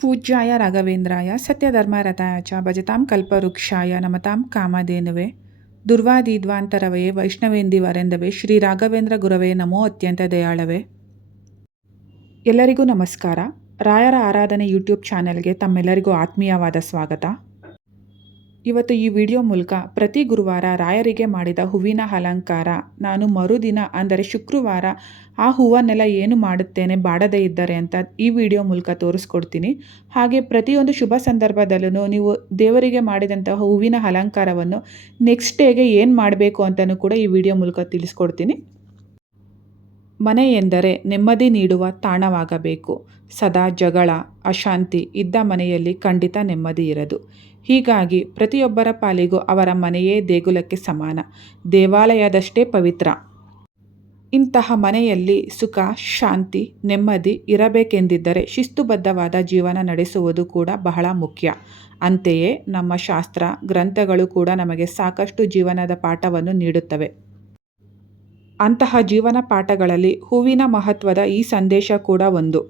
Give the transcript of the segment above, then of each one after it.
ಪೂಜ್ಯಾಯ ರಾಘವೇಂದ್ರಾಯ, ಸತ್ಯಧರ್ಮರಥಾಯ ಚ, ಭಜತಾಂ ಕಲ್ಪವೃಕ್ಷಾಯ, ನಮತಾಂ ಕಾಮಧೇನುವೆ. ದುರ್ವಾದೀದ್ವಾಂತರವೇ ವೈಷ್ಣವೇಂದಿವರೆಂದವೇ ಶ್ರೀ ರಾಘವೇಂದ್ರ ಗುರವೇ ನಮೋ ಅತ್ಯಂತ ದಯಾಳವೆ. ಎಲ್ಲರಿಗೂ ನಮಸ್ಕಾರ. ರಾಯರ ಆರಾಧನೆ ಯೂಟ್ಯೂಬ್ ಚಾನೆಲ್ಗೆ ತಮ್ಮೆಲ್ಲರಿಗೂ ಆತ್ಮೀಯವಾದ ಸ್ವಾಗತ. ಇವತ್ತು ಈ ವಿಡಿಯೋ ಮೂಲಕ ಪ್ರತಿ ಗುರುವಾರ ರಾಯರಿಗೆ ಮಾಡಿದ ಹೂವಿನ ಅಲಂಕಾರ ನಾನು ಮರುದಿನ, ಅಂದರೆ ಶುಕ್ರವಾರ, ಆ ಹೂವನ್ನೆಲ್ಲ ಏನು ಮಾಡುತ್ತೇನೆ, ಬಾಡದೇ ಇದ್ದರೆ ಅಂತ ಈ ವಿಡಿಯೋ ಮೂಲಕ ತೋರಿಸ್ಕೊಡ್ತೀನಿ. ಹಾಗೆ ಪ್ರತಿಯೊಂದು ಶುಭ ಸಂದರ್ಭದಲ್ಲೂ ನೀವು ದೇವರಿಗೆ ಮಾಡಿದಂತಹ ಹೂವಿನ ಅಲಂಕಾರವನ್ನು ನೆಕ್ಸ್ಟ್ ಡೇಗೆ ಏನು ಮಾಡಬೇಕು ಅಂತಲೂ ಕೂಡ ಈ ವಿಡಿಯೋ ಮೂಲಕ ತಿಳಿಸ್ಕೊಡ್ತೀನಿ. ಮನೆ ಎಂದರೆ ನೆಮ್ಮದಿ ನೀಡುವ ತಾಣವಾಗಬೇಕು. ಸದಾ ಜಗಳ, ಅಶಾಂತಿ ಇದ್ದ ಮನೆಯಲ್ಲಿ ಖಂಡಿತ ನೆಮ್ಮದಿ ಇರದು. ಹೀಗಾಗಿ ಪ್ರತಿಯೊಬ್ಬರ ಪಾಲಿಗೂ ಅವರ ಮನೆಯೇ ದೇಗುಲಕ್ಕೆ ಸಮಾನ. ದೇವಾಲಯದಷ್ಟೇ ಪವಿತ್ರ. ಇಂತಹ ಮನೆಯಲ್ಲಿ ಸುಖ, ಶಾಂತಿ, ನೆಮ್ಮದಿ ಇರಬೇಕೆಂದಿದ್ದರೆ ಶಿಸ್ತುಬದ್ಧವಾದ ಜೀವನ ನಡೆಸುವುದು ಕೂಡ ಬಹಳ ಮುಖ್ಯ. ಅಂತೆಯೇ ನಮ್ಮ ಶಾಸ್ತ್ರ, ಗ್ರಂಥಗಳು ಕೂಡ ನಮಗೆ ಸಾಕಷ್ಟು ಜೀವನದ ಪಾಠವನ್ನು ನೀಡುತ್ತವೆ. ಅಂತಹ ಜೀವನ ಪಾಠಗಳಲ್ಲಿ ಹೂವಿನ ಮಹತ್ವದ ಈ ಸಂದೇಶ ಕೂಡ ಒಂದು.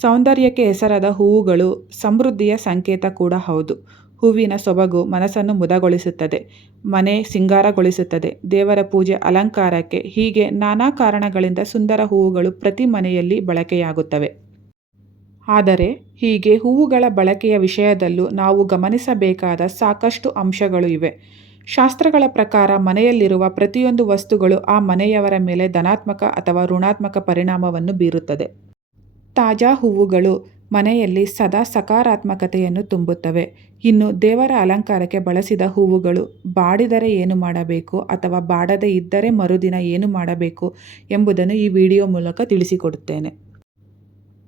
ಸೌಂದರ್ಯಕ್ಕೆ ಹೆಸರಾದ ಹೂವುಗಳು ಸಮೃದ್ಧಿಯ ಸಂಕೇತ ಕೂಡ ಹೌದು. ಹೂವಿನ ಸೊಬಗು ಮನಸ್ಸನ್ನು ಮುದಗೊಳಿಸುತ್ತದೆ, ಮನೆ ಸಿಂಗಾರಗೊಳಿಸುತ್ತದೆ, ದೇವರ ಪೂಜೆ ಅಲಂಕಾರಕ್ಕೆ ಹೀಗೆ ನಾನಾ ಕಾರಣಗಳಿಂದ ಸುಂದರ ಹೂವುಗಳು ಪ್ರತಿ ಮನೆಯಲ್ಲಿ ಬಳಕೆಯಾಗುತ್ತವೆ. ಆದರೆ ಹೀಗೆ ಹೂವುಗಳ ಬಳಕೆಯ ವಿಷಯದಲ್ಲೂ ನಾವು ಗಮನಿಸಬೇಕಾದ ಸಾಕಷ್ಟು ಅಂಶಗಳು ಇವೆ. ಶಾಸ್ತ್ರಗಳ ಪ್ರಕಾರ ಮನೆಯಲ್ಲಿರುವ ಪ್ರತಿಯೊಂದು ವಸ್ತುಗಳು ಆ ಮನೆಯವರ ಮೇಲೆ ಧನಾತ್ಮಕ ಅಥವಾ ಋಣಾತ್ಮಕ ಪರಿಣಾಮವನ್ನು ಬೀರುತ್ತದೆ. ತಾಜಾ ಹೂವುಗಳು ಮನೆಯಲ್ಲಿ ಸದಾ ಸಕಾರಾತ್ಮಕತೆಯನ್ನು ತುಂಬುತ್ತವೆ. ಇನ್ನು ದೇವರ ಅಲಂಕಾರಕ್ಕೆ ಬಳಸಿದ ಹೂವುಗಳು ಬಾಡಿದರೆ ಏನು ಮಾಡಬೇಕು ಅಥವಾ ಬಾಡದೇ ಇದ್ದರೆ ಮರುದಿನ ಏನು ಮಾಡಬೇಕು ಎಂಬುದನ್ನು ಈ ವಿಡಿಯೋ ಮೂಲಕ ತಿಳಿಸಿಕೊಡುತ್ತೇನೆ.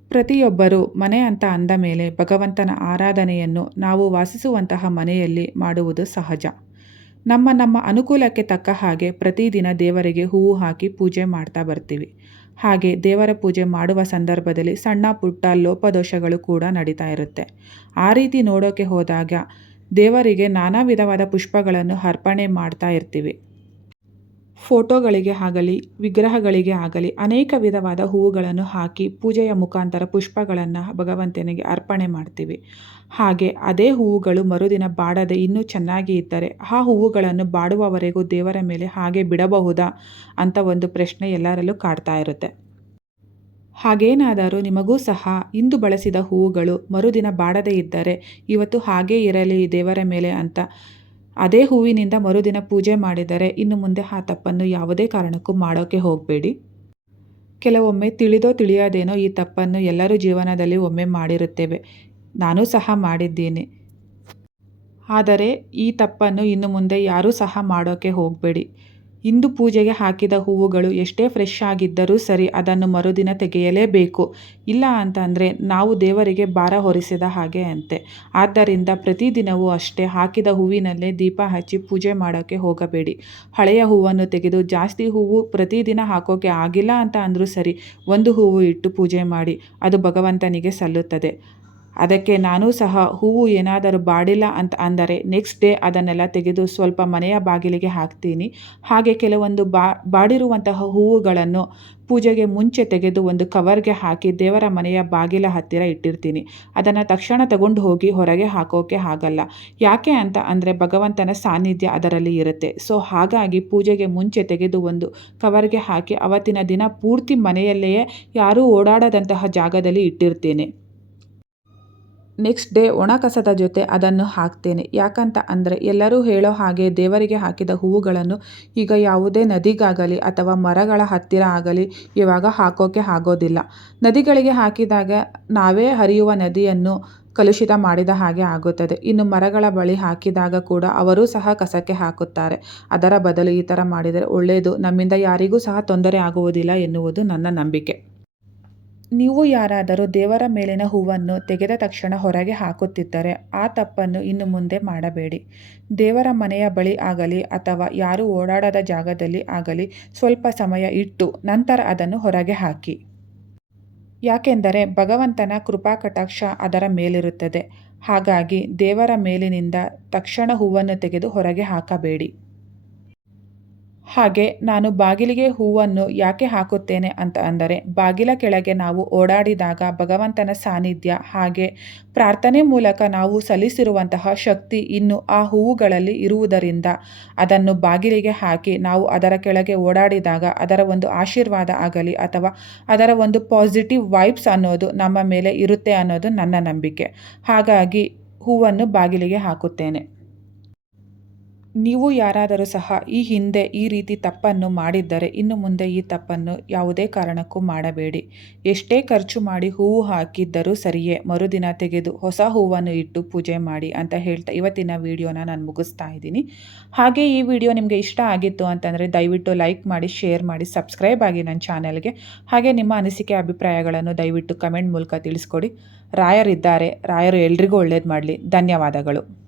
ಪ್ರತಿಯೊಬ್ಬರೂ ಮನೆ ಅಂತ ಅಂದ ಮೇಲೆ ಭಗವಂತನ ಆರಾಧನೆಯನ್ನು ನಾವು ವಾಸಿಸುವಂತಹ ಮನೆಯಲ್ಲಿ ಮಾಡುವುದು ಸಹಜ. ನಮ್ಮ ನಮ್ಮ ಅನುಕೂಲಕ್ಕೆ ತಕ್ಕ ಹಾಗೆ ಪ್ರತಿದಿನ ದೇವರಿಗೆ ಹೂವು ಹಾಕಿ ಪೂಜೆ ಮಾಡ್ತಾ ಬರ್ತೀವಿ. ಹಾಗೆ ದೇವರ ಪೂಜೆ ಮಾಡುವ ಸಂದರ್ಭದಲ್ಲಿ ಸಣ್ಣ ಪುಟ್ಟ ಲೋಪದೋಷಗಳು ಕೂಡ ನಡೀತಾ ಇರುತ್ತೆ. ಆ ರೀತಿ ನೋಡೋಕ್ಕೆ ಹೋದಾಗ ದೇವರಿಗೆ ನಾನಾ ವಿಧವಾದ ಪುಷ್ಪಗಳನ್ನು ಅರ್ಪಣೆ ಮಾಡ್ತಾ ಇರ್ತೀವಿ. ಫೋಟೋಗಳಿಗೆ ಆಗಲಿ, ವಿಗ್ರಹಗಳಿಗೆ ಆಗಲಿ ಅನೇಕ ವಿಧವಾದ ಹೂವುಗಳನ್ನು ಹಾಕಿ ಪೂಜೆಯ ಮುಖಾಂತರ ಪುಷ್ಪಗಳನ್ನು ಭಗವಂತನಿಗೆ ಅರ್ಪಣೆ ಮಾಡ್ತೀವಿ. ಹಾಗೆ ಅದೇ ಹೂವುಗಳು ಮರುದಿನ ಬಾಡದೆ ಇನ್ನೂ ಚೆನ್ನಾಗಿ ಇದ್ದರೆ ಆ ಹೂವುಗಳನ್ನು ಬಾಡುವವರೆಗೂ ದೇವರ ಮೇಲೆ ಹಾಗೆ ಬಿಡಬಹುದಾ ಅಂತ ಒಂದು ಪ್ರಶ್ನೆ ಎಲ್ಲರಲ್ಲೂ ಕಾಡ್ತಾ ಇರುತ್ತೆ. ಹಾಗೇನಾದರೂ ನಿಮಗೂ ಸಹ ಇಂದು ಬಳಸಿದ ಹೂವುಗಳು ಮರುದಿನ ಬಾಡದೇ ಇದ್ದರೆ ಇವತ್ತು ಹಾಗೇ ಇರಲಿ ದೇವರ ಮೇಲೆ ಅಂತ ಅದೇ ಹೂವಿನಿಂದ ಮರುದಿನ ಪೂಜೆ ಮಾಡಿದರೆ ಇನ್ನು ಮುಂದೆ ಆ ತಪ್ಪನ್ನು ಯಾವುದೇ ಕಾರಣಕ್ಕೂ ಮಾಡೋಕ್ಕೆ ಹೋಗಬೇಡಿ. ಕೆಲವೊಮ್ಮೆ ತಿಳಿದೋ ತಿಳಿಯದೇನೋ ಈ ತಪ್ಪನ್ನು ಎಲ್ಲರೂ ಜೀವನದಲ್ಲಿ ಒಮ್ಮೆ ಮಾಡಿರುತ್ತೇವೆ. ನಾನು ಸಹ ಮಾಡಿದ್ದೀನಿ. ಆದರೆ ಈ ತಪ್ಪನ್ನು ಇನ್ನು ಮುಂದೆ ಯಾರೂ ಸಹ ಮಾಡೋಕ್ಕೆ ಹೋಗಬೇಡಿ. ಇಂದು ಪೂಜೆಗೆ ಹಾಕಿದ ಹೂವುಗಳು ಎಷ್ಟೇ ಫ್ರೆಶ್ ಆಗಿದ್ದರೂ ಸರಿ, ಅದನ್ನು ಮರುದಿನ ತೆಗೆಯಲೇಬೇಕು. ಇಲ್ಲ ಅಂತಂದರೆ ನಾವು ದೇವರಿಗೆ ಭಾರ ಹೊರಿಸಿದ ಹಾಗೆ ಅಂತೆ. ಆದ್ದರಿಂದ ಪ್ರತಿದಿನವೂ ಅಷ್ಟೇ, ಹಾಕಿದ ಹೂವಿನಲ್ಲೇ ದೀಪ ಹಚ್ಚಿ ಪೂಜೆ ಮಾಡೋಕ್ಕೆ ಹೋಗಬೇಡಿ. ಹಳೆಯ ಹೂವನ್ನು ತೆಗೆದು ಜಾಸ್ತಿ ಹೂವು ಪ್ರತಿದಿನ ಹಾಕೋಕೆ ಆಗಿಲ್ಲ ಅಂತ ಅಂದರೂ ಸರಿ, ಒಂದು ಹೂವು ಇಟ್ಟು ಪೂಜೆ ಮಾಡಿ, ಅದು ಭಗವಂತನಿಗೆ ಸಲ್ಲುತ್ತದೆ. ಅದಕ್ಕೆ ನಾನು ಸಹ ಹೂವು ಏನಾದರೂ ಬಾಡಿಲ್ಲ ಅಂತ ಅಂದರೆ ನೆಕ್ಸ್ಟ್ ಡೇ ಅದನ್ನೆಲ್ಲ ತೆಗೆದು ಸ್ವಲ್ಪ ಮನೆಯ ಬಾಗಿಲಿಗೆ ಹಾಕ್ತೀನಿ. ಹಾಗೆ ಕೆಲವೊಂದು ಬಾ, ಬಾಡಿರುವಂತಹ ಹೂವುಗಳನ್ನು ಪೂಜೆಗೆ ಮುಂಚೆ ತೆಗೆದು ಒಂದು ಕವರ್ಗೆ ಹಾಕಿ ದೇವರ ಮನೆಯ ಬಾಗಿಲ ಹತ್ತಿರ ಇಟ್ಟಿರ್ತೀನಿ. ಅದನ್ನು ತಕ್ಷಣ ತಗೊಂಡು ಹೋಗಿ ಹೊರಗೆ ಹಾಕೋಕೆ ಆಗಲ್ಲ. ಯಾಕೆ ಅಂತ ಅಂದರೆ ಭಗವಂತನ ಸಾನ್ನಿಧ್ಯ ಅದರಲ್ಲಿ ಇರುತ್ತೆ. ಸೊ ಹಾಗಾಗಿ ಪೂಜೆಗೆ ಮುಂಚೆ ತೆಗೆದು ಒಂದು ಕವರ್ಗೆ ಹಾಕಿ ಅವತ್ತಿನ ದಿನ ಪೂರ್ತಿ ಮನೆಯಲ್ಲೇ ಯಾರೂ ಓಡಾಡದಂತಹ ಜಾಗದಲ್ಲಿ ಇಟ್ಟಿರ್ತೀನಿ. ನೆಕ್ಸ್ಟ್ ಡೇ ಒಣ ಕಸದ ಜೊತೆ ಅದನ್ನು ಹಾಕ್ತೇನೆ. ಯಾಕಂತ ಅಂದರೆ ಎಲ್ಲರೂ ಹೇಳೋ ಹಾಗೆ ದೇವರಿಗೆ ಹಾಕಿದ ಹೂವುಗಳನ್ನು ಈಗ ಯಾವುದೇ ನದಿಗಾಗಲಿ ಅಥವಾ ಮರಗಳ ಹತ್ತಿರ ಆಗಲಿ ಇವಾಗ ಹಾಕೋಕೆ ಆಗೋದಿಲ್ಲ. ನದಿಗಳಿಗೆ ಹಾಕಿದಾಗ ನಾವೇ ಹರಿಯುವ ನದಿಯನ್ನು ಕಲುಷಿತ ಮಾಡಿದ ಹಾಗೆ ಆಗುತ್ತದೆ. ಇನ್ನು ಮರಗಳ ಬಳಿ ಹಾಕಿದಾಗ ಕೂಡ ಅವರೂ ಸಹ ಕಸಕ್ಕೆ ಹಾಕುತ್ತಾರೆ. ಅದರ ಬದಲು ಈ ಥರ ಮಾಡಿದರೆ ಒಳ್ಳೆಯದು ನಮ್ಮಿಂದ ಯಾರಿಗೂ ಸಹ ತೊಂದರೆ ಆಗುವುದಿಲ್ಲ ಎನ್ನುವುದು ನನ್ನ ನಂಬಿಕೆ. ನೀವು ಯಾರಾದರೂ ದೇವರ ಮೇಲಿನ ಹೂವನ್ನು ತೆಗೆದ ತಕ್ಷಣ ಹೊರಗೆ ಹಾಕುತ್ತಿದ್ದರೆ ಆ ತಪ್ಪನ್ನು ಇನ್ನು ಮುಂದೆ ಮಾಡಬೇಡಿ. ದೇವರ ಮನೆಯ ಬಳಿ ಆಗಲಿ ಅಥವಾ ಯಾರೂ ಓಡಾಡದ ಜಾಗದಲ್ಲಿ ಆಗಲಿ ಸ್ವಲ್ಪ ಸಮಯ ಇಟ್ಟು ನಂತರ ಅದನ್ನು ಹೊರಗೆ ಹಾಕಿ. ಯಾಕೆಂದರೆ ಭಗವಂತನ ಕೃಪಾ ಕಟಾಕ್ಷ ಅದರ ಮೇಲಿರುತ್ತದೆ. ಹಾಗಾಗಿ ದೇವರ ಮೇಲಿನಿಂದ ತಕ್ಷಣ ಹೂವನ್ನು ತೆಗೆದು ಹೊರಗೆ ಹಾಕಬೇಡಿ. ಹಾಗೆ ನಾನು ಬಾಗಿಲಿಗೆ ಹೂವನ್ನು ಯಾಕೆ ಹಾಕುತ್ತೇನೆ ಅಂತ ಅಂದರೆ, ಬಾಗಿಲ ಕೆಳಗೆ ನಾವು ಓಡಾಡಿದಾಗ ಭಗವಂತನ ಸಾನ್ನಿಧ್ಯ ಹಾಗೆ ಪ್ರಾರ್ಥನೆ ಮೂಲಕ ನಾವು ಸಲ್ಲಿಸಿರುವಂತಹ ಶಕ್ತಿ ಇನ್ನು ಆ ಹೂವುಗಳಲ್ಲಿ ಇರುವುದರಿಂದ ಅದನ್ನು ಬಾಗಿಲಿಗೆ ಹಾಕಿ ನಾವು ಅದರ ಕೆಳಗೆ ಓಡಾಡಿದಾಗ ಅದರ ಒಂದು ಆಶೀರ್ವಾದ ಆಗಲಿ ಅಥವಾ ಅದರ ಒಂದು ಪಾಸಿಟಿವ್ ವೈಬ್ಸ್ ಅನ್ನೋದು ನಮ್ಮ ಮೇಲೆ ಇರುತ್ತೆ ಅನ್ನೋದು ನನ್ನ ನಂಬಿಕೆ. ಹಾಗಾಗಿ ಹೂವನ್ನು ಬಾಗಿಲಿಗೆ ಹಾಕುತ್ತೇನೆ. ನೀವು ಯಾರಾದರೂ ಸಹ ಈ ಹಿಂದೆ ಈ ರೀತಿ ತಪ್ಪನ್ನು ಮಾಡಿದ್ದರೆ ಇನ್ನು ಮುಂದೆ ಈ ತಪ್ಪನ್ನು ಯಾವುದೇ ಕಾರಣಕ್ಕೂ ಮಾಡಬೇಡಿ. ಎಷ್ಟೇ ಖರ್ಚು ಮಾಡಿ ಹೂವು ಹಾಕಿದ್ದರೂ ಸರಿಯೇ, ಮರುದಿನ ತೆಗೆದು ಹೊಸ ಹೂವನ್ನು ಇಟ್ಟು ಪೂಜೆ ಮಾಡಿ ಅಂತ ಹೇಳ್ತಾ ಇವತ್ತಿನ ವಿಡಿಯೋನ ನಾನು ಮುಗಿಸ್ತಾ ಇದ್ದೀನಿ. ಹಾಗೆ ಈ ವಿಡಿಯೋ ನಿಮಗೆ ಇಷ್ಟ ಆಗಿತ್ತು ಅಂತಂದರೆ ದಯವಿಟ್ಟು ಲೈಕ್ ಮಾಡಿ, ಶೇರ್ ಮಾಡಿ, ಸಬ್ಸ್ಕ್ರೈಬ್ ಆಗಿ ನನ್ನ ಚಾನೆಲ್ಗೆ. ಹಾಗೆ ನಿಮ್ಮ ಅನಿಸಿಕೆ, ಅಭಿಪ್ರಾಯಗಳನ್ನು ದಯವಿಟ್ಟು ಕಮೆಂಟ್ ಮೂಲಕ ತಿಳಿಸ್ಕೊಡಿ. ರಾಯರಿದ್ದಾರೆ, ರಾಯರು ಎಲ್ರಿಗೂ ಒಳ್ಳೇದು ಮಾಡಲಿ. ಧನ್ಯವಾದಗಳು.